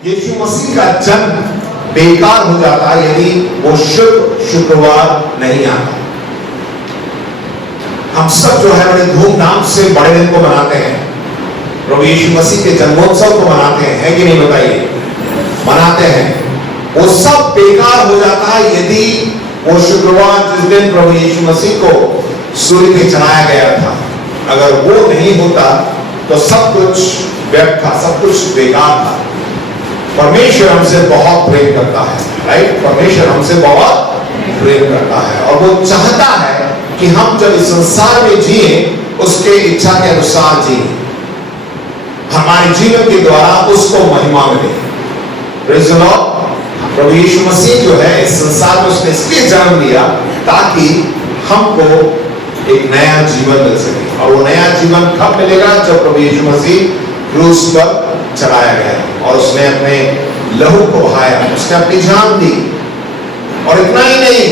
यीशु मसीह का जन्म बेकार हो जाता यदि वो शुक्रवार नहीं आता। हम सब जो है बड़े धूमधाम से बड़े दिन को मनाते हैं, प्रभु यीशु मसीह के जन्मोत्सव को मनाते हैं, है कि नहीं बताइए? मनाते हैं। वो सब बेकार हो जाता है यदि वो शुक्रवार जिस दिन प्रभु यीशु मसीह को सूर्य पे चढ़ाया गया था, अगर वो नहीं होता तो सब कुछ व्यर्थ था, सब कुछ बेकार था। परमेश्वर हमसे बहुत प्रेम करता है, राइट? परमेश्वर हमसे बहुत प्रेम करता है और वो चाहता है कि हम जब इस संसार में जिए उसके इच्छा के अनुसार जिए, हमारे जीवन के द्वारा उसको महिमा मिले। Praise the lord. प्रभु यीशु मसीह जो है इस संसार में उसने इसलिए जन्म लिया ताकि हमको एक नया जीवन मिल सके, और वो नया जीवन कब मिलेगा? जब प्रभु यीशु मसीह क्रूस पर चढ़ाया गया और उसने अपने लहू को बहाया, उसने अपनी जान दी, और इतना ही नहीं,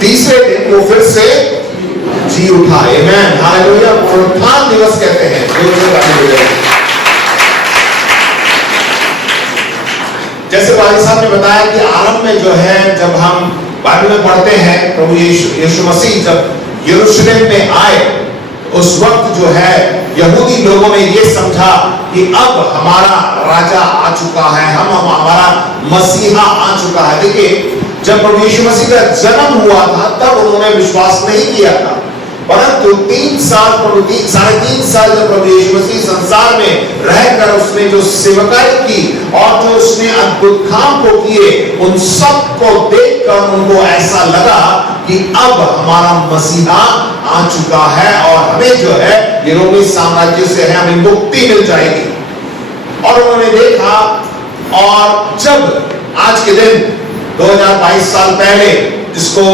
तीसरे दिन वो फिर से जी उठा। आमेन, हालेलुया। पुनरुत्थान दिवस कहते हैं। जैसे भाई साहब ने बताया कि आरंभ में जो है जब हम बाइबल में पढ़ते हैं, प्रभु यीशु मसीह जब यरूशलेम में आए, उस वक्त जो है यहूदी लोगों ने ये समझा कि अब हमारा राजा आ चुका है, हमारा मसीहा आ चुका है। देखिए, जब प्रभु यीशु मसीह का जन्म हुआ था तब उन्होंने विश्वास नहीं किया था, परंतु 3 साल, साढ़े 3 साल जब प्रभु यीशु मसीह संसार में रहकर उसने जो सेवकाई की और जो उसने अद्भुत काम को किए, उन सब को देखकर उनको ऐसा लगा कि अब हमारा मसीहा आ चुका है और हमें जो है ये रोमी साम्राज्य से है हमें मुक्ति मिल जाएगी। और उन्होंने देखा, और जब आज के दिन 2022 साल पहले, जिसको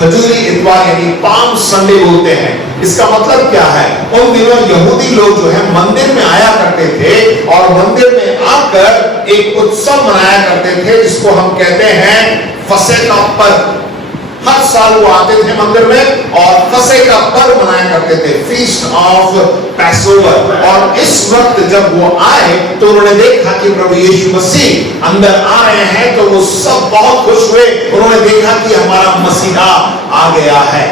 खजूरी इतवार यानी पाम संडे बोलते हैं, इसका मतलब क्या है? उन दिनों यहूदी लोग जो है मंदिर में आया करते थे और मंदिर में आकर एक उत्सव मनाया करते थे जिसको हम कहते हैं फसह का पर्व। हर साल वो आते थे मंदिर में और फसह का पर्व मनाया करते थे, फीस्ट ऑफ पैसोवर। और इस वक्त जब वो आए तो उन्होंने देखा कि प्रभु यीशु मसीह अंदर आ रहे हैं, तो वो सब बहुत खुश हुए। उन्होंने देखा कि हमारा मसीहा आ गया है।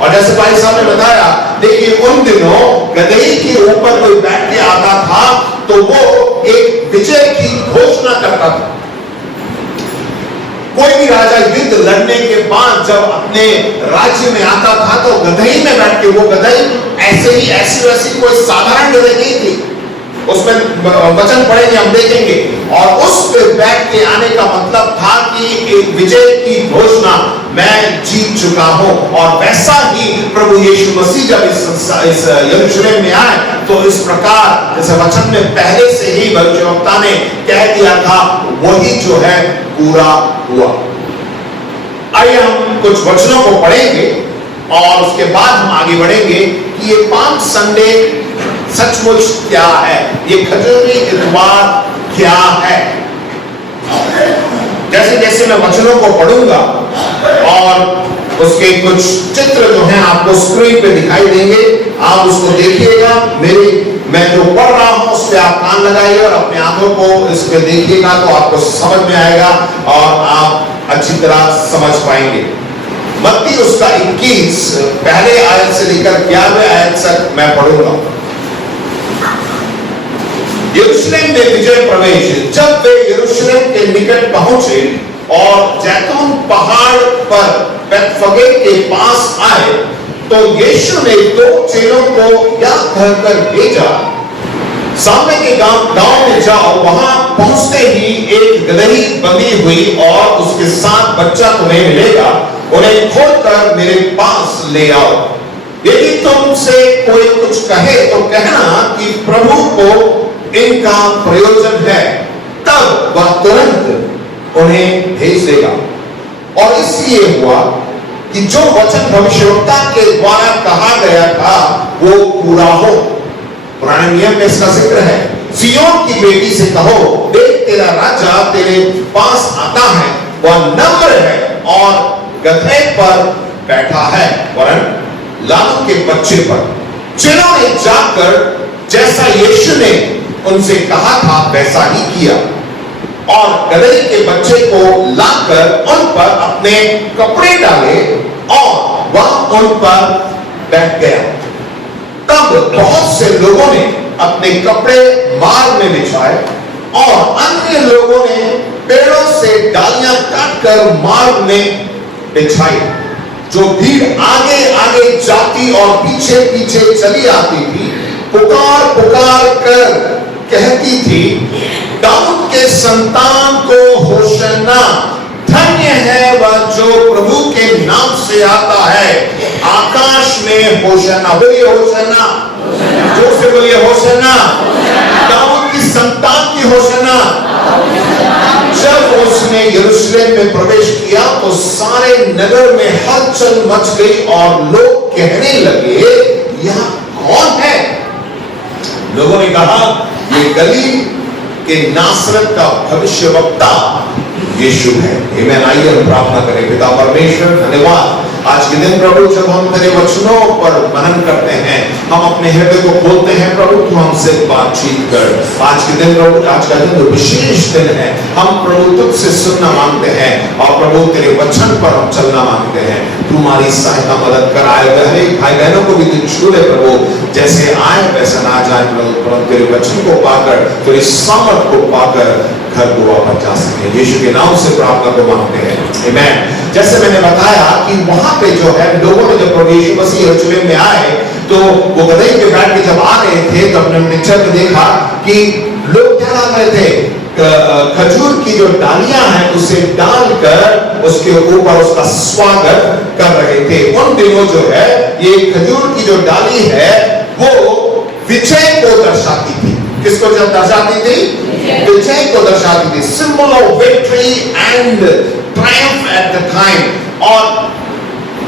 और जैसे भाई साहब ने बताया, देखिए उन दिनों गदही के ऊपर कोई बैठ के आता था तो वो एक विजय की घोषणा करता था। कोई भी राजा युद्ध लड़ने के बाद जब अपने राज्य में आता था तो गदही में बैठ के, वो गदही ऐसे ही ऐसी वैसी कोई साधारण गदही नहीं थी, उसमें वचन पढ़ेंगे हम देखेंगे, और उस पे बैठ के आने का मतलब था कि एक विजय की घोषणा, मैं जीत चुका हूं। और वैसा ही प्रभु यीशु मसीह जब इस यरूशलेम में आए तो इस प्रकार जैसे वचन में पहले से ही भविष्यवक्ता ने कह दिया था, वही जो है पूरा हुआ। आइए हम कुछ वचनों को पढ़ेंगे और उसके बाद हम आगे बढ़ेंगे कि ये पाम संडे सचमुच क्या है, ये खजूरी इतवार क्या है। जैसे जैसे मैं वचनों को पढ़ूंगा और उसके कुछ चित्र जो हैं आपको स्क्रीन पे दिखाई देंगे, आप उसको देखिएगा। मैं जो पढ़ रहा हूं उस पे आप कान लगाइए और अपने आंखों को इस पे देखिएगा तो आपको समझ में आएगा और आप अच्छी तरह समझ पाएंगे। मत्ती उसका 21 पहले आयत से लेकर 11वें आयत तक मैं पढ़ूंगा। यरूशलेम में विजय प्रवेश। जब वे यरूशलेम के निकट पहुंचे और जैतून पहाड़ पर बेतफगे के पास आए तो यीशु ने 2 चेलों को यह कहकर भेजा, सामने के गांव में जाओ, वहां पहुंचते ही एक गदही बंधी हुई और उसके साथ बच्चा तुम्हें मिलेगा, उन्हें खोलकर मेरे पास ले आओ। यदि तुमसे कोई कुछ कहे तो कहना कि प्रभु को इनका प्रयोजन है, तब वह तुरंत उन्हें भेज देगा। और इसलिए हुआ कि जो वचन भविष्यवक्ता के द्वारा कहा गया था वो पूरा हो। पुराने नियम में इसका जिक्र है, सिय्योन की बेटी से कहो, देख तेरा राजा तेरे पास आता है, वह नम्र है और गधे पर बैठा है, वरन लाल के बच्चे पर। चेलों ने जाकर जैसा यीशु ने उनसे कहा था वैसा ही किया। और गदहे के बच्चे को लाकर उन पर अपने कपड़े डाले और वह उन पर बैठ गया। तब बहुत से लोगों ने अपने कपड़े मार्ग में बिछाए और अन्य लोगों ने पेड़ों से डालियां काटकर मार्ग में बिछाई। जो भीड़ आगे आगे जाती और पीछे पीछे चली आती थी, पुकार पुकार कर कहती थी, दाऊद के संतान को होशन्ना, धन्य है वह जो प्रभु के नाम से आता है, आकाश में होशन्ना। बोलिए होशन्ना, जोर से बोलिए होशन्ना। दाऊद की संतान की होशन्ना। जब उसने यरूशलेम में प्रवेश किया तो सारे नगर में हलचल मच गई और लोग कहने लगे, यह कौन है? लोगों ने कहा, ये गलील के नासरत का भविष्यवक्ता यीशु है। आमीन। आइए हम प्रार्थना करें। पिता परमेश्वर, धन्यवाद आज के दिन प्रभु, जब हम तेरे वचनों पर मनन करते हैं, हम अपने हृदय को खोलते हैं प्रभु, तू हमसे बातचीत कर। आज के दिन प्रभु, आज का दिन विशेष दिन है, हम प्रभु तुझसे सुनना मांगते हैं और प्रभु तेरे वचन पर हम चलना मांगते हैं। तू हमारी सहायता मदद कर। आए हुए हरेक भाई बहनों को भी तू छू ले प्रभु, जैसे आए वैसा ना जाए प्रभु, तेरे वचन को पाकर, तेरी सामर्थ को पाकर घर को वापस जा सके। यीशु के नाम से प्रार्थना को मांगते हैं, आमीन। जैसे मैंने बताया कि वहां पे जो है लोगों ने जब प्रभु यीशु मसीह यरूशलेम में आए तो वो गदहे पे बैठ के जब आ रहे थे तो हमने पिक्चर में देखा कि लोग क्या डाल रहे थे, खजूर की जो डालियां हैं उसे डालकर उसके ऊपर उसका स्वागत कर रहे थे। उन दिनों जो है ये खजूर की जो डाली है वो विजय को दर्शाती थी। किसको दर्शाती थी? विजय को दर्शाती थी। Symbol of victory and Triumph at the time. और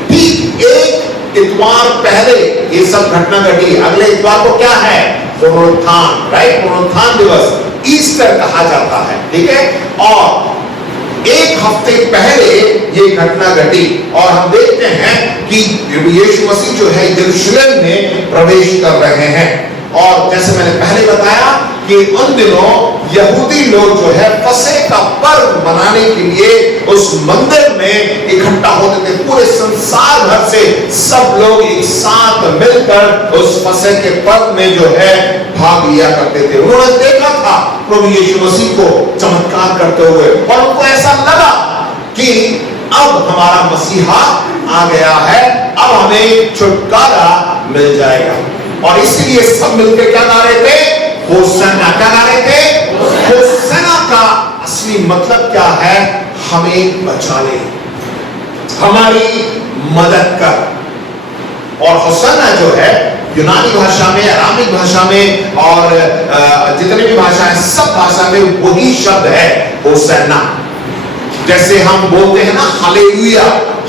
ठीक एक इतवार पहले ये सब घटना घटी। अगले इतवार को क्या है? पुनरुत्थान, राइट? पुनरुत्थान दिवस, ईस्टर कहा जाता है, ठीक है। और एक हफ्ते पहले ये घटना घटी और हम देखते हैं कि यीशु मसीह जो है यरूशलेम में प्रवेश कर रहे हैं। और जैसे मैंने पहले बताया कि उन दिनों यहूदी लोग जो है फसह का पर्व मनाने के लिए उस मंदिर में इकट्ठा होते थे। पूरे संसार भर से सब लोग एक साथ मिलकर उस फसह के पर्व में जो है भाग लिया करते थे। उन्होंने देखा था प्रभु यीशु मसीह को चमत्कार करते हुए और उनको ऐसा लगा कि अब हमारा मसीहा आ गया है, अब हमें छुटकारा मिल जाएगा। और इसीलिए सब मिलकर क्या गा रहे थे? होसन्ना। क्या गा रहे थे? होसन्ना का असली मतलब क्या है? हमें बचा ले, हमारी मदद कर। और होसन्ना जो है यूनानी भाषा में, अरामिक भाषा में और जितने भी भाषा है सब भाषा में वही शब्द है होसन्ना। जैसे हम बोलते हैं ना हालेलुया,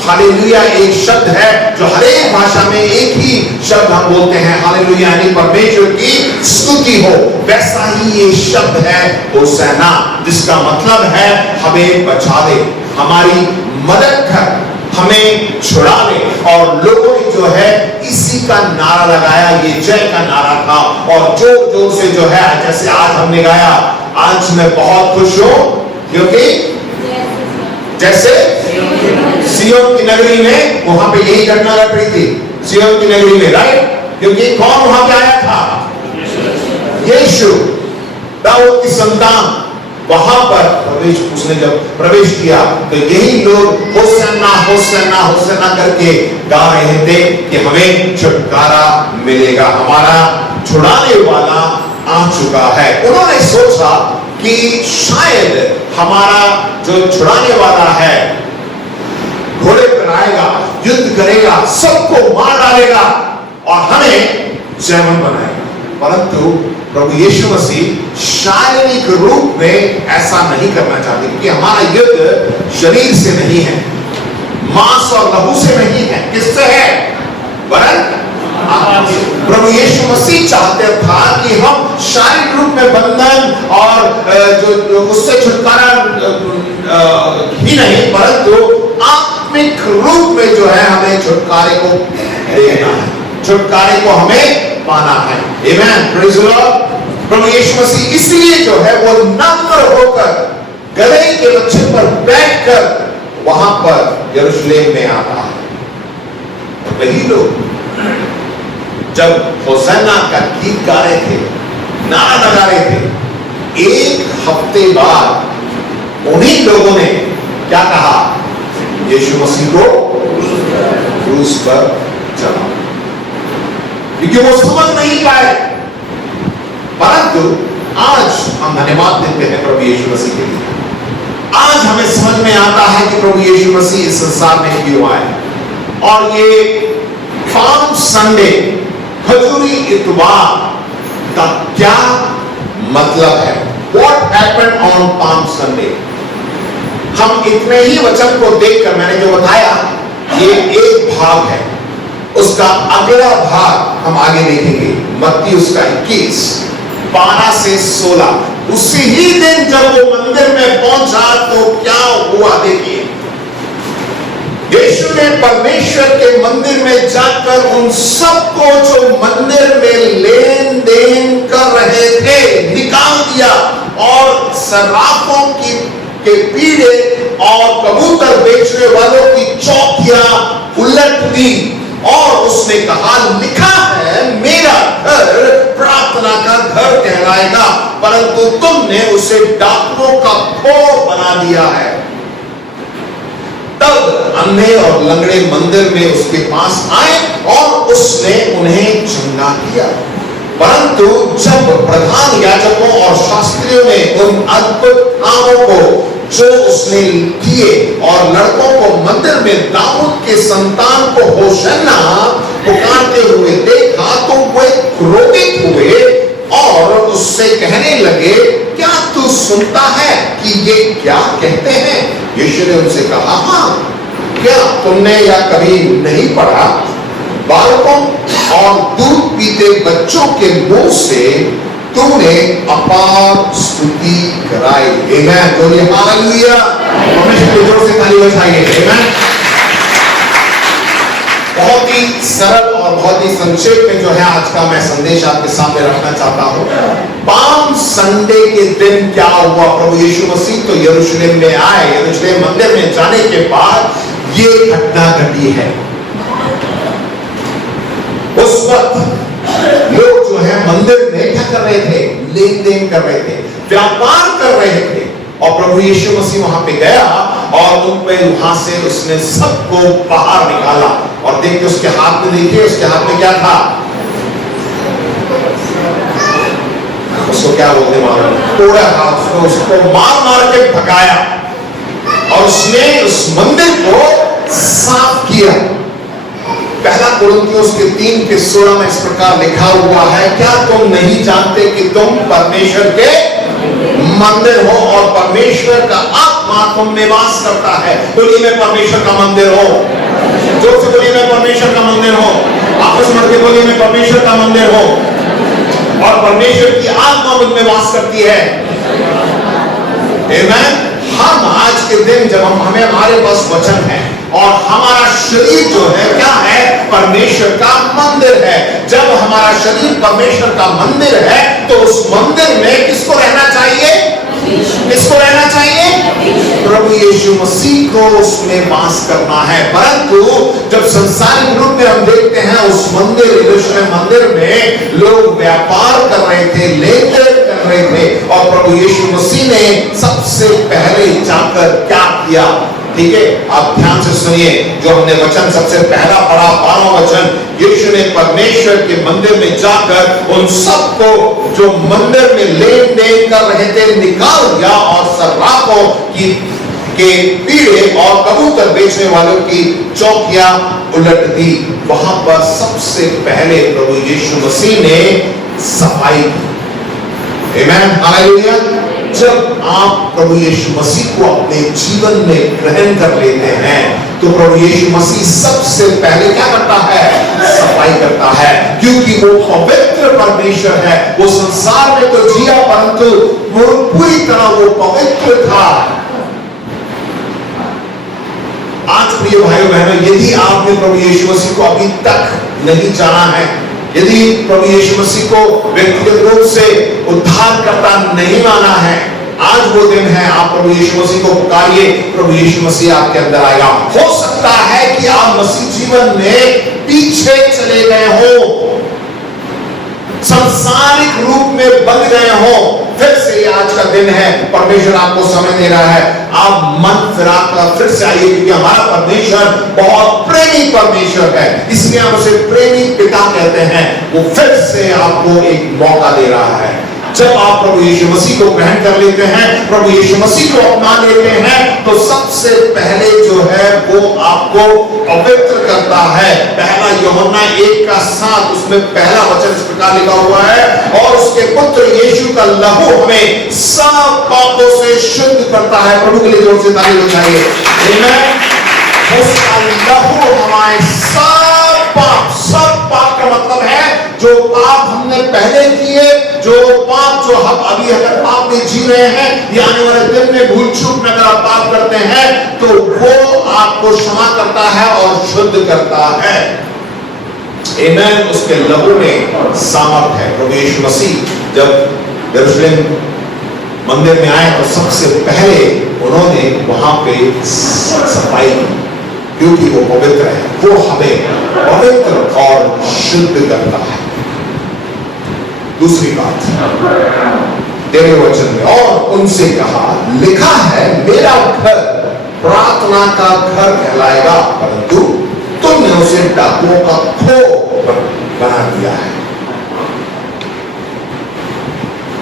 हालेलुया एक शब्द है जो हर एक भाषा में एक ही शब्द हम बोलते हैं, हालेलुया यानी परमेश्वर की स्तुति हो। वैसा ही ये शब्द है होसन्ना, जिसका मतलब है हमें बचा ले, हमारी मदद कर, हमें छुड़ा ले। और लोगों ने जो है इसी का नारा लगाया, ये जय का नारा था। और जोर जोर से जो है, जैसे आज हमने गाया, आज मैं बहुत खुश हूं क्योंकि जैसे सियोन की नगरी में, वहां पे यही घटना घट रही थी सियोन की नगरी में, राइट? क्योंकि कौन वहां पे आया था? यीशु, दाऊद की संतान। वहां पर उसने जब प्रवेश किया तो यही लोग होसन्ना होसन्ना होसन्ना करके गा रहे थे कि हमें छुटकारा मिलेगा, हमारा छुड़ाने वाला आ चुका है। उन्होंने सोचा कि शायद हमारा जो छुड़ाने वाला है घोड़े पर आएगा, युद्ध करेगा, सबको मार डालेगा और हमें जयवन बनाएगा। परंतु प्रभु यीशु मसीह शारीरिक रूप में ऐसा नहीं करना चाहते, क्योंकि हमारा युद्ध शरीर से नहीं है, मांस और लहू से नहीं है। किससे है? वरन प्रभु यीशु मसीह चाहते था कि हम शारीरिक रूप में बंधन और जो उससे छुटकारा ही नहीं, परंतु आत्मिक रूप में जो है हमें छुटकारे को देना है, छुटकारे को हमें पाना है। आमीन, प्रेज़ द लॉर्ड। प्रभु यीशु मसीह इसलिए जो है वो नम्र होकर गदहे के बच्चे पर बैठकर वहां पर यरूशलेम में आता है। वही लोग जब होसन्ना का गीत गा रहे थे, नारा लगा रहे थे, एक हफ्ते बाद उन्हीं लोगों ने क्या कहा? यीशु मसीह को क्रूस पर चढ़ाओ, क्योंकि वो समझ नहीं पाए। परंतु आज हम धन्यवाद देते हैं प्रभु यीशु मसीह के लिए। आज हमें समझ में आता है कि प्रभु यीशु मसीह इस संसार में क्यों आए। और ये पाम संडे, खजूरी इतवार का क्या मतलब है? What happened on Palm Sunday? हम इतने ही वचन को देखकर, मैंने जो बताया ये एक भाग है, उसका अगला भाग हम आगे देखेंगे। मत्ती उसका 21, 12 से 16। उसी ही दिन जब वो मंदिर में पहुंचा तो क्या हुआ देखिए। यीशु ने परमेश्वर के मंदिर में जाकर उन सबको जो मंदिर में लेन देन कर रहे थे निकाल दिया, और सर्राफों के पीढ़े और कबूतर बेचने वालों की चौकियां उलट दी। और उसने कहा, लिखा है मेरा घर प्रार्थना का घर कहलाएगा, परंतु तुमने उसे डाकुओं का खोर बना दिया है। तब अंधे और लंगड़े मंदिर में उसके पास आए और उसने उन्हें चंगा किया। परंतु जब प्रधान याजकों और शास्त्रियों ने उन अद्भुत कामों को जो उसने किए और लड़कों को मंदिर में दाऊद के संतान को होशन्ना पुकारते हुए देखा, तो वे क्रोधित हुए और उससे कहने लगे, क्या तू सुनता है कि ये क्या कहते हैं? यीशु ने उनसे कहा, हाँ, क्या तुमने या कभी नहीं पढ़ा, बालकों और दूध पीते बच्चों के मुंह से तूने अपार स्तुति कराई। आमेन, बोलिए हालेलुया। परमेश्वर की जोर से ताली बजाइए। आमेन। बहुत ही सरल और बहुत ही संक्षेप में जो है आज का मैं संदेश आपके सामने रखना चाहता हूं। पाम संडे के दिन क्या हुआ? प्रभु यीशु मसीह तो यरूशलेम में आए। यरूशलेम मंदिर में जाने के बाद ये घटना घटी है। उस वक्त लोग जो है मंदिर में क्या कर रहे थे? लेन देन कर रहे थे, व्यापार कर रहे थे। और प्रभु यीशु मसीह वहां पे गया और उन पे वहां से उसने सबको बाहर निकाला। और देखिए उसके हाथ में, देखिए उसके हाथ में क्या था? उसको क्या बोलते मालूम? तोड़ा हाथ, उसको मार मार के भगाया और उसने उस मंदिर को साफ किया। पहला कुरिन्थियों के 3:16 में इस प्रकार लिखा हुआ है, क्या तुम नहीं जानते कि तुम परमेश्वर के मंदिर हो और परमेश्वर का आत्मा तुम में वास करता है? बोलिए मैं परमेश्वर का मंदिर हो। जोर से बोलिए मैं परमेश्वर का मंदिर हो। आपस में मिलकर बोलिए मैं परमेश्वर का मंदिर हो और परमेश्वर की आत्मा मुझ में वास करती है। आमेन। हम आज के दिन जब हमें हमारे पास वचन है और हमारा शरीर जो है क्या है? परमेश्वर का मंदिर है। जब हमारा शरीर परमेश्वर का मंदिर है तो उस मंदिर में किसको रहना चाहिए? किसको रहना चाहिए? प्रभु यीशु मसीह को उसमें वास करना है। परंतु जब संसारिक रूप में हम देखते हैं उस मंदिर, यरूशलेम मंदिर में लोग व्यापार कर रहे थे, लेन देन कर रहे थे। और प्रभु यीशु मसीह ने सबसे पहले जाकर क्या किया? ठीक है, आप ध्यान से सुनिए जो हमने वचन सबसे पहला पढ़ा, 12वां वचन। यीशु ने परमेश्वर के मंदिर में जाकर उन सबको जो मंदिर में लेन देन कर रहे थे निकाल दिया और सर्राफों के पीढ़े और कबूतर बेचने वालों की चौकियां उलट दी। वहां पर सबसे पहले प्रभु यीशु मसीह ने सफाई की। आमेन, हालेलुया। जब आप प्रभु यीशु मसीह को अपने जीवन में ग्रहण कर लेते हैं तो प्रभु यीशु मसीह सबसे पहले क्या करता है? सफाई करता है, क्योंकि वो पवित्र परमेश्वर है। वो संसार में तो जिया परंतु वो पूरी तरह वो पवित्र था। आज प्रिय भाइयों बहनों, यदि आपने प्रभु यीशु मसीह को अभी तक नहीं जाना है, यदि प्रभु यीशु मसीह को व्यक्तिगत रूप से उद्धारकर्ता नहीं माना है, आज वो दिन है, आप प्रभु यीशु मसीह को पुकारिए, प्रभु यीशु मसीह आपके अंदर आएगा। हो सकता है कि आप मसीह जीवन में पीछे चले गए हो, सांसारिक रूप में बंध गए हो, फिर से आज का दिन है, परमेश्वर आपको समय दे रहा है, आप मन फिरा कर फिर से आइए, क्योंकि हमारा परमेश्वर बहुत प्रेमी परमेश्वर है, इसलिए हम उसे प्रेमी पिता कहते हैं। वो फिर से आपको एक मौका दे रहा है। जब आप प्रभु यीशु मसीह को ग्रहण कर लेते हैं, प्रभु यीशु मसीह को अपना लेते हैं, तो सबसे पहले जो है वो आपको पवित्र करता है। पहला यूहन्ना 1:7 उसमें पहला वचन इस प्रकार लिखा हुआ है, और उसके पुत्र यीशु का लहू हमें सब पापों से शुद्ध करता है। प्रभु के लिए जोर से ताली बजाइए। आमीन। उसका लहू हमारे सब पाप का मतलब है जो पाप हमने पहले किए, जो पाप जो हम अभी अगर पाप में जी रहे हैं, या आने वाले दिन में भूल चूक में अगर आप पाप करते हैं, तो वो आपको क्षमा करता है और शुद्ध करता है। आमीन। उसके लहू में सामर्थ है। प्रभु यीशु मसीह जब यरूशलेम मंदिर में आए तो सबसे पहले उन्होंने वहां पे सफाई की, क्योंकि वो पवित्र है, वो हमें पवित्र और शुद्ध करता है। दूसरी बात, तेरे वचन में, और उनसे कहा, लिखा है मेरा घर प्रार्थना का घर कहलाएगा, परंतु तुमने उसे डाकुओं का खो बना दिया है।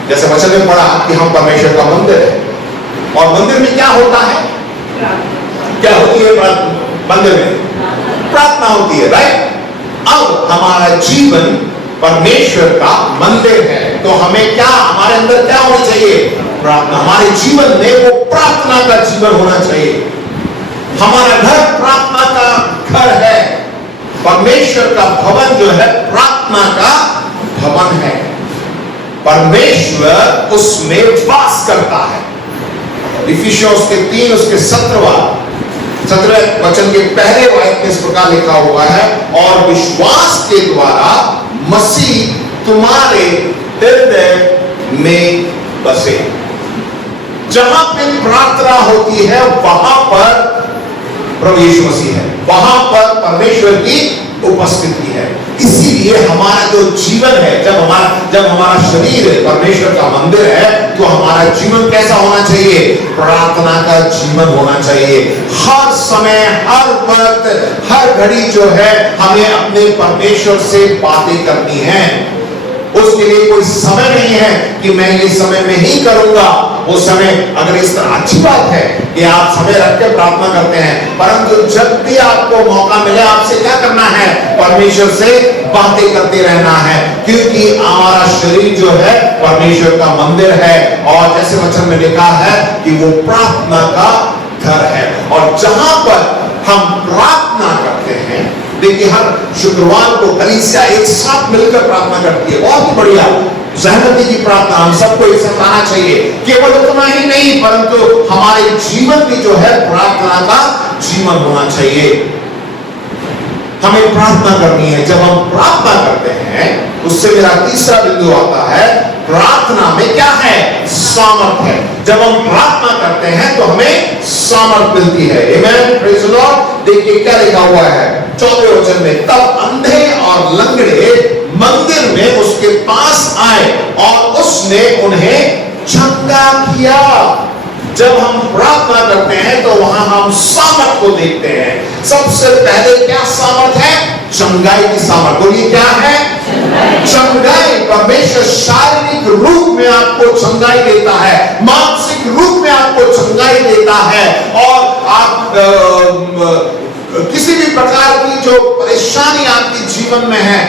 जैसे वचन में पढ़ा कि हम परमेश्वर का मंदिर है, और मंदिर में क्या होता है, क्या होती है मंदिर में? प्रार्थना होती है, राइट। अब हमारा जीवन परमेश्वर का मंदिर है, तो हमें क्या, हमारे अंदर क्या होना चाहिए? प्रार्थना। हमारे जीवन में वो प्रार्थना का जीवन होना चाहिए। हमारा घर प्रार्थना का घर है। परमेश्वर का भवन जो है प्रार्थना का भवन है। परमेश्वर उसमें वास करता है। इफिसियों उसके 3 उसके 17 वचन के पहले वाक्य में इस प्रकार लिखा हुआ है, और विश्वास के द्वारा मसीह तुम्हारे हृदय में बसे। जहां पे प्रार्थना होती है वहां पर प्रभु यीशु मसीह है, वहां पर परमेश्वर की उपस्थिति है। इसीलिए हमारा जो जीवन है, जब हमारा शरीर परमेश्वर का मंदिर है, तो हमारा जीवन कैसा होना चाहिए? प्रार्थना का जीवन होना चाहिए। हर समय, हर वक्त, हर घड़ी जो है हमें अपने परमेश्वर से बातें करनी है। उसके लिए कोई समय नहीं है कि मैं ये समय में ही करूंगा, वो समय, अगर इस तरह अच्छी बात है कि आप समय रख के प्रार्थना करते हैं, परंतु जब भी आपको मौका मिले, आपसे क्या करना है? परमेश्वर से बातें करते रहना है, क्योंकि हमारा शरीर जो है परमेश्वर का मंदिर है, और जैसे वचन में लिखा है कि वो प्रार्थना का घर है। और जहां पर हम प्रार्थना करते हैं, देखिए हर शुक्रवार को कलीसिया एक साथ मिलकर प्रार्थना करती है, बहुत ही बढ़िया सहमति की प्रार्थना हम सबको एक साथ आना चाहिए। केवल उतना ही नहीं, परंतु हमारे जीवन भी जो है प्रार्थना का जीवन होना चाहिए। हमें प्रार्थना करनी है। जब हम प्रार्थना करते हैं, उससे मेरा तीसरा बिंदु आता है, प्रार्थना में क्या है? सामर्थ है। जब हम प्रार्थना करते हैं तो हमें सामर्थ मिलती है। आमीन, प्रेज़ द लॉर्ड। देखिए क्या लिखा हुआ है 4वें वचन में, तब अंधे और लंगड़े मंदिर में उसके पास आए और उसने उन्हें चंगा किया। जब हम प्रार्थना करते हैं तो वहां हम सामर्थ को देखते हैं। सबसे पहले क्या सामर्थ है? चंगाई की सामर्थ। बोलिए क्या है? चंगाई। परमेश्वर शारीरिक रूप में आपको चंगाई देता है, मानसिक रूप में आपको चंगाई देता है, और आप किसी भी प्रकार की जो परेशानी आपके जीवन में है,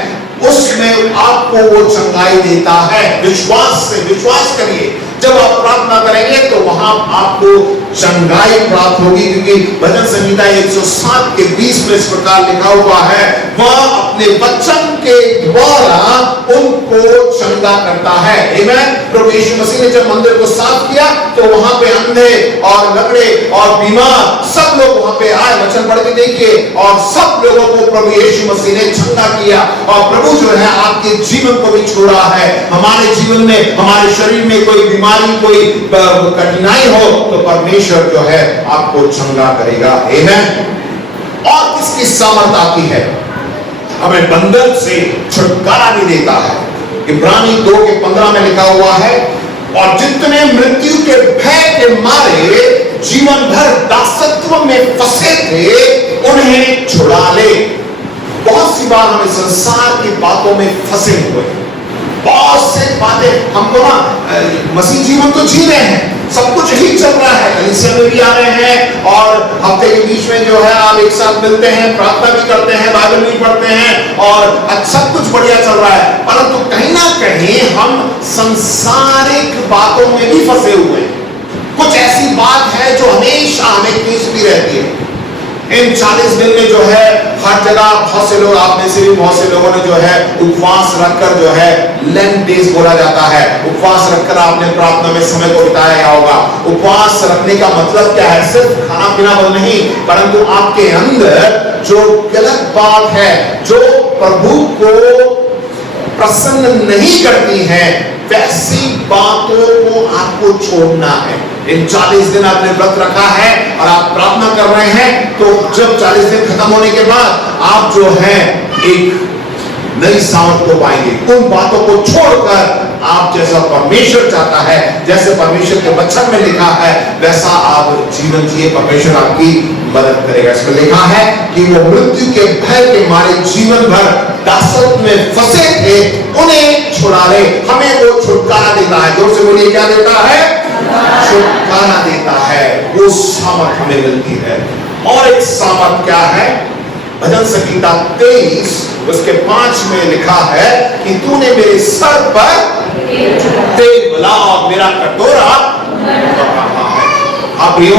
उसमें आपको वो चंगाई देता है। विश्वास से, विश्वास करिए, जब आप प्रार्थना करेंगे तो वहां आपको चंगाई प्राप्त होगी, क्योंकि भजन संहिता 107 के 20 में इस प्रकार लिखा हुआ है, वह अपने वचन के द्वारा उनको चंगा करता है। आमीन। प्रभु यीशु मसीह ने जब मंदिर को साफ किया तो वहां पे अंधे और लंगड़े और बीमार सब लोग वहां पे आए, वचन पढ़ के देखिए, और सब लोगों को प्रभु यीशु मसीह ने चंगा किया। और प्रभु जो है आपके जीवन को भी छू रहा है। हमारे जीवन में, हमारे शरीर में कोई बीमारी, कोई कठिनाई हो तो परमेश्वर जो है आपको चंगा करेगा। आमीन। और किसकी सामर्थ आती है? हमें बंधन से छुटकारा भी देता है। इब्रानी 2:15 में लिखा हुआ है, और जितने मृत्यु के भय के मारे जीवन भर दासत्व में फंसे थे उन्हें छुड़ा ले। बहुत सी बार हमें संसार की बातों में फंसे हुए, बहुत से बातें हमको ना, मसीह जीवन तो जी रहे हैं, सब कुछ ही चल रहा है, कलीसिया में भी आ रहे हैं, और हफ्ते के बीच में जो है आप एक साथ मिलते हैं, प्रार्थना भी करते हैं, बाइबल भी पढ़ते हैं, और सब कुछ बढ़िया चल रहा है। परंतु कहीं ना कहीं हम संसारिक बातों में भी फंसे हुए हैं। कुछ ऐसी बात है जो हमेशा हमें खींचती रहती है। इन 40 दिन में जो है हर जगह बहुत से लोग, आप में से भी बहुत से लोगों ने जो है उपवास रखकर, जो है लेंट डेज बोला जाता है, उपवास रखकर आपने प्रार्थना में समय को बिताया होगा। उपवास रखने का मतलब क्या है? सिर्फ खाना पीना बंद नहीं, परंतु आपके अंदर जो गलत बात है, जो प्रभु को प्रसन्न नहीं करती है, वैसी बातों को आपको छोड़ना है। इन 40 दिन आपने व्रत रखा है और आप प्रार्थना कर रहे हैं, तो जब 40 दिन खत्म होने के बाद आप जो है एक नई सामर्थ को पाएंगे। उन बातों को छोड़कर आप जैसा परमेश्वर चाहता है, जैसे परमेश्वर के वचन में लिखा है, वैसा आप जीवन जिए। परमेश्वर आपकी मदद करेगा। इसमें लिखा है कि वो मृत्यु के भय के मारे जीवन भर दासत्व में फंसे थे, उन्हें छुड़ा ले। हमें वो छुटकारा देता है। जोर से बोलिए, क्या देता है? छुटकारा देता है। वो सामर्थ हमें मिलती है। और एक सामर्थ क्या है? भजन संहिता 23 उसके 5 में लिखा है कि तूने मेरे सर पर तेल मिला और मेरा कटोरा भरा है। आप प्रियो,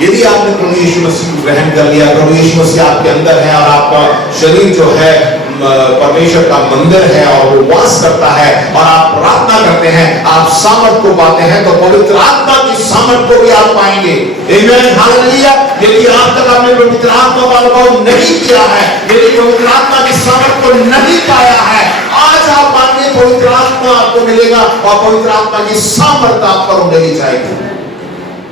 यदि आपने प्रभु यीशु मसीह को ग्रहण कर लिया, प्रभु यीशु मसीह आपके अंदर है और आपका शरीर जो है परमेश्वर का मंदिर है और वो वास करता है, और आप प्रार्थना करते हैं, आप सामर्थ को पाते हैं, तो पवित्र आत्मा की सामर्थ को भी आप पाएंगे। आमीन, हालेलुया। यदि आज तक आपने पवित्र आत्मा का अनुभव नहीं किया है, यदि पवित्र आत्मा की सामर्थ को नहीं पाया है, आज आप मानिए पवित्र आत्मा आपको मिलेगा और पवित्र आत्मा की सामर्थ आप पर उंडेली जाएगी।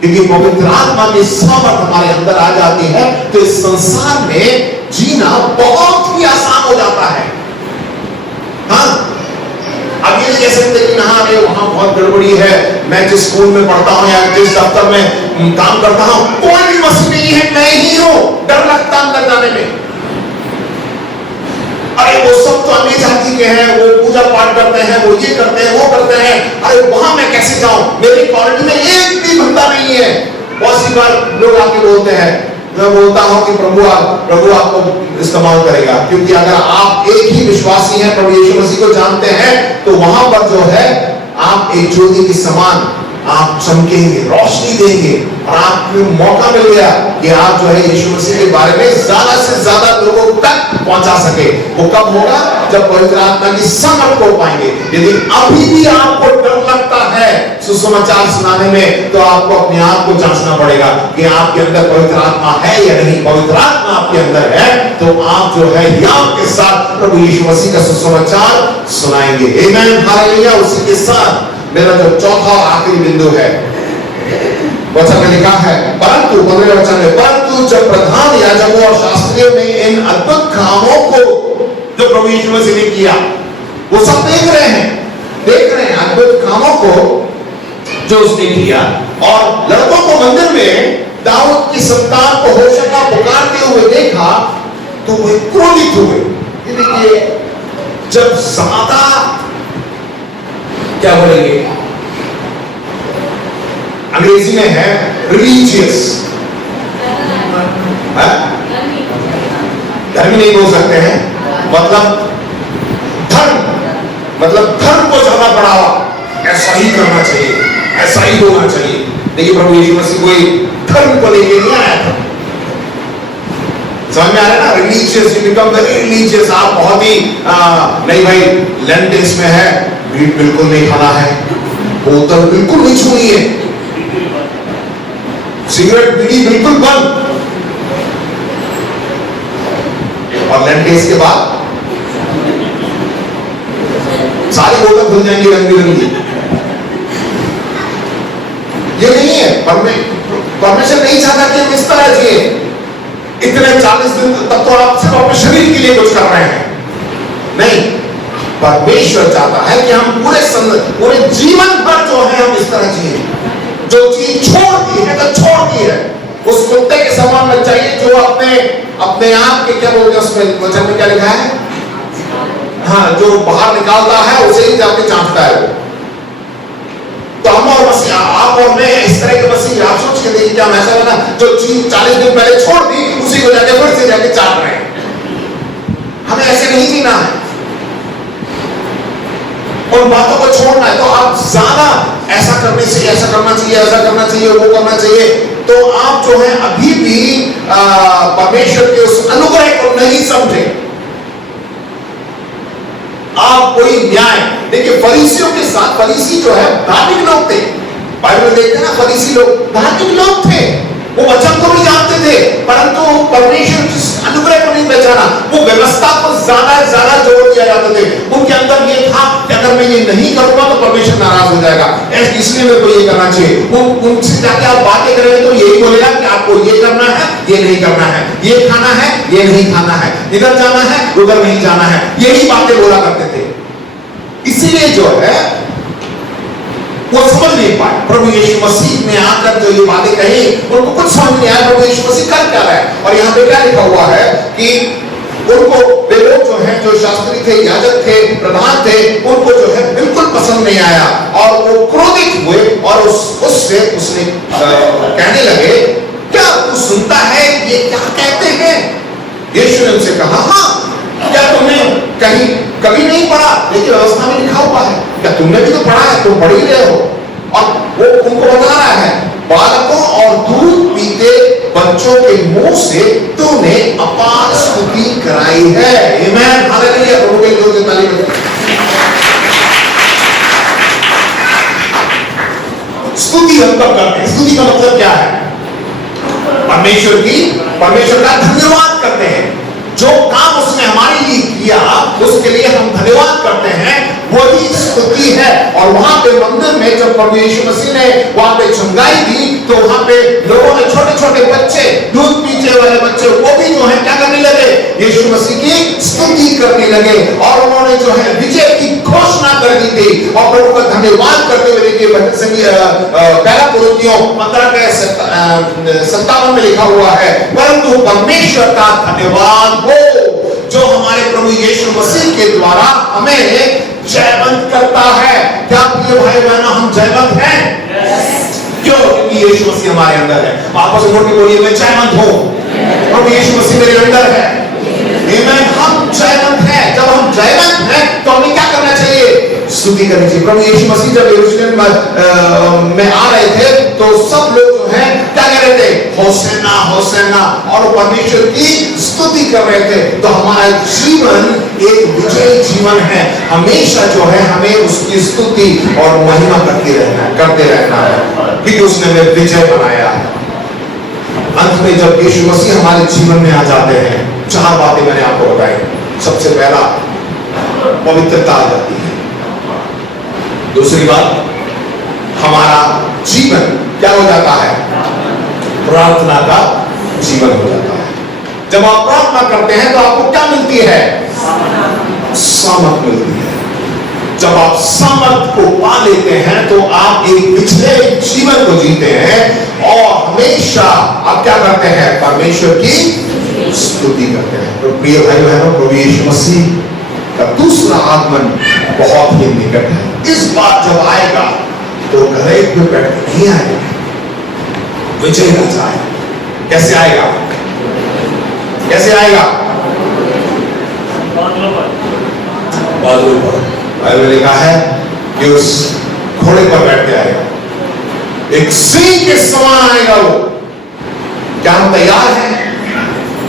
क्योंकि पवित्र आत्मा की सामर्थ हमारे अंदर आ जाती है तो इस संसार में जीना बहुत ही आसान हो जाता है। हाँ, अब ये कह सकते कि हाँ अरे वहां बहुत गड़बड़ी है, मैं जिस स्कूल में पढ़ता हूँ या जिस दफ्तर में काम करता हूँ कोई भी मसीह नहीं है, मैं ही हूं, डर लगता अंदर जाने में। अरे वो सब तो अन्य जाति के हैं, वो पूजा पाठ करते हैं, वो ये करते हैं, वो करते हैं, अरे वहां मैं कैसे जाऊं? मेरी कॉलेज में एक भी बंदा नहीं है। बहुत सी बार लोग आके बोलते हैं, मैं बोलता हूं कि प्रभु आपको इस्तेमाल करेगा, क्योंकि अगर आप एक ही विश्वासी हैं, प्रभु यीशु मसीह को जानते हैं, तो वहां पर जो है आप एक ज्योति के समान आप चमकेंगे, रोशनी देंगे, और आपको मौका मिल गया कि आप जो है यीशु मसीह के बारे में ज्यादा से ज्यादा लोगों तक पहुंचा सके। वो कब होगा? जब पवित्र आत्मा की सामर्थ को पाएंगे। यदि अभी भी आपको डर लगता है सुसमाचार सुनाने में, तो आपको अपने आप को जांचना पड़ेगा कि आपके अंदर पवित्र आत्मा है या नहीं। पवित्र आत्मा आपके अंदर है तो आप जो है हियाव के साथ प्रभु यीशु मसीह का सुसमाचार सुनाएंगे। आमीन, हालेलुया। उसी के साथ मेरा जो चौथा और आखिरी बिंदु है, वचन में लिखा है, परंतु 15वें वचन में, परंतु जब प्रधान याजकों और शास्त्रियों ने इन अद्भुत कामों को जो प्रभु यीशु मसीह ने किया, वो सब देख रहे हैं अद्भुत कामों को जो उसने किया, और लड़कों को मंदिर में दाऊद की संतान को होशाना पुकारते हुए देखा तो वे क्रोधित हुए। ये देखिए, जब ज्यादा क्या बोलेंगे, अंग्रेजी में है रिलीजियस, धर्म नहीं बोल सकते हैं, मतलब धर्म को ज्यादा बढ़ावा, ऐसा ही करना चाहिए, ऐसा ही होना चाहिए। देखिए, प्रभु यीशु मसीह कोई धर्म को लेके नहीं आया था। समझ में आ रहा है ना? Religious, you become very religious. आप बहुत ही नहीं भाई, लेंट डेज में है, मीट बिल्कुल नहीं खाना है, बोतल बिल्कुल नहीं छूनी है, सिगरेट बीड़ी बिल्कुल बंद, और लेंट डेज के बाद सारी बोतल खुल जाएंगी रंग बिरंगी। ये नहीं है, परमेश्वर नहीं चाहता कि हम इस तरह जिए इतने 40 दिन तक, तो आप सिर्फ अपने शरीर के लिए कुछ कर रहे हैं। नहीं, परमेश्वर चाहता है कि हम पूरे जीवन भर जो है हम इस तरह जिए। जो चीज छोड़ दी है तो छोड़ दी है। उस कुत्ते के समान में चाहिए जो अपने आप के क्या बोलते हैं, उसमें वचन में क्या लिखा है, हाँ, जो बाहर निकालता है उसे ही जाके चाटता है वो। तो हम और मसीह, आप और मैं इस तरह के मसीह, आप सोच के देखिए, क्या ऐसा बना जो चीज 40 दिन पहले छोड़ दी उसी को जाके फिर से जाके चाट रहे हैं। हमें ऐसे नहीं जीना है, उन बातों को छोड़ना है। तो आप ज्यादा ऐसा करने से ऐसा करना चाहिए, ऐसा करना चाहिए, वो करना चाहिए, तो आप जो है अभी भी परमेश्वर के उस अनुग्रह को नहीं समझे। आप कोई न्याय देखिए, फरीसियों के साथ, फरीसी जो है धार्मिक लोग थे, बाइबल देखते हैं ना, फरीसी लोग धार्मिक लोग थे, वो वचन को भी जानते थे, परंतु परमेश्वर के अनुग्रह को नहीं पहचाना। वो व्यवस्था को ज्यादा जोर दिया जाते थे। उनके अंदर ये था कि अगर मैं ये नहीं करूंगा तो परमेश्वर नाराज हो जाएगा, इसलिए मेरे को ये करना चाहिए। उनसे जाके आप बातें करेंगे तो यही बोलेगा कि आपको ये करना है, ये नहीं करना है, ये खाना है, ये नहीं खाना है, इधर जाना है, उधर नहीं जाना है, यही बातें बोला करते थे। इसीलिए जो है वो समझ नहीं पाए। प्रभु यीशु मसीह ने आकर जो ये बातें कही, उनको कुछ समझ नहीं आया प्रभु यीशु मसीह कर क्या रहा है। और यहाँ पे क्या लिखा हुआ है कि उनको वे लोग जो हैं, जो शास्त्री थे, याजक थे, प्रधान थे, उनको जो है बिल्कुल पसंद नहीं आया और वो क्रोधित हुए और उससे उसने कहने लगे, क्या तू सुनता है ये क्या कहते हैं? यीशु ने उनसे कहा, हाँ, क्या तुमने कहीं कभी नहीं पढ़ा, लेकिन व्यवस्था में लिखा हुआ है, क्या तुमने भी तो पढ़ा है, तुम पढ़ ही रहे हो। और वो उनको बता रहा है, बालकों और दूध पीते बच्चों के मुंह से तूने अपार स्तुति कराई है। आमीन, हालेलुया, प्रभु के जोर से ताली बजाइए। स्तुति हम कब करते हैं? स्तुति का मतलब क्या है? परमेश्वर का धन्यवाद करते हैं। जो काम उसने हमारे लिए किया उसके लिए हम धन्यवाद करते हैं, वही स्तुति है। और वहां पे मंदिर में जब प्रभु यीशु मसीह ने वहां पे चंगाई दी, तो वहां पे लोगों ने, छोटे छोटे बच्चे, दूध पीने वाले बच्चे, वो भी जो है क्या करने लगे, यीशु मसीह की स्तुति करने लगे और उन्होंने जो है विजय की घोषणा कर दी थी और प्रभु का धन्यवाद करते हुए। देखिए पहला कुरिन्थियों 15:57 में लिखा हुआ है, परंतु परमेश्वर का धन्यवाद हो जो हमारे प्रभु यीशु मसीह के द्वारा हमें जयवंत करता है। क्या प्रिय भाई बहनों, हम जयवंत हैं? क्यों? क्योंकि यीशु मसीह हमारे अंदर है। आपस में बोल के बोलिए, मैं जयवंत हूं, प्रभु यीशु मसीह मेरे अंदर है। आमीन, हम जयवंत हैं। जब हम जयवंत हैं तो हमें क्या करना चाहिए? स्तुति करनी चाहिए। प्रभु यीशु मसीह जब यरूशलेम में आ रहे थे तो सब लोग जो है क्या कह रहे थे? होसेना होसेना, और परमेश्वर की स्तुति कर रहे थे। तो हमारा जीवन एक विजयी जीवन है। हमेशा जो है हमें उसकी स्तुति और महिमा करते रहना है, क्योंकि उसने हमें विजय बनाया है। अंत में जब यीशु मसीह हमारे जीवन में आ जाते हैं, 4 बातें मैंने आपको बताई। सबसे पहला, पवित्रता आ जाती है। दूसरी बात, हमारा जीवन क्या हो जाता है? प्रार्थना का जीवन हो जाता है। जब आप प्रार्थना करते हैं तो आपको क्या मिलती है? सामर्थ मिलती है। जब आप सामर्थ को पा लेते हैं तो आप एक पिछले जीवन को जीते हैं और हमेशा आप क्या करते हैं? परमेश्वर की स्तुति करते हैं। तो प्रिय भाई बहनों, प्रभु यीशु मसीह का दूसरा आगमन बहुत ही निकट है। इस बार जब आएगा तो घरे पे बैठ के नहीं आएगा, विजय राजा आएगा। कैसे आएगा? कैसे आएगा? बादलों पर। बाइबल लिखा है कि उस घोड़े पर बैठ के आएगा, एक सिंह के समान आएगा वो। क्या हम तैयार हैं?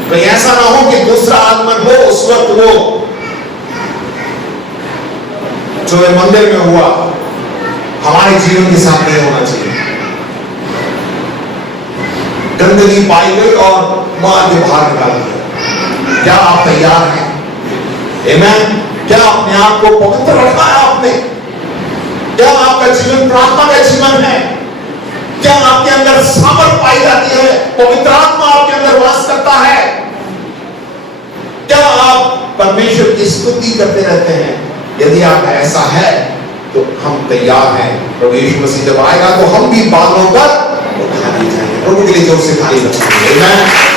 कहीं ऐसा ना हो कि दूसरा आगमन हो उस वक्त वो जो मंदिर में हुआ हमारे जीवन के साथ नहीं होना चाहिए। गंदगी पाई गई और मार के बाहर निकाल दिया। क्या आप तैयार हैं? आमेन। क्या अपने आप को पवित्र रखा है आपने? क्या आपका जीवन प्रार्थना का जीवन है? क्या आपके अंदर सामर्थ पाई जाती है? पवित्र आत्मा आपके अंदर वास करता है? क्या आप परमेश्वर की स्तुति करते रहते हैं? यदि आप ऐसा है तो हम तैयार हैं। प्रभु यीशु मसीह जब आएगा तो हम भी बादलों पर उठा लिए जाएंगे। प्रभु के लिए जोर से ताली बजाएंगे। आमीन।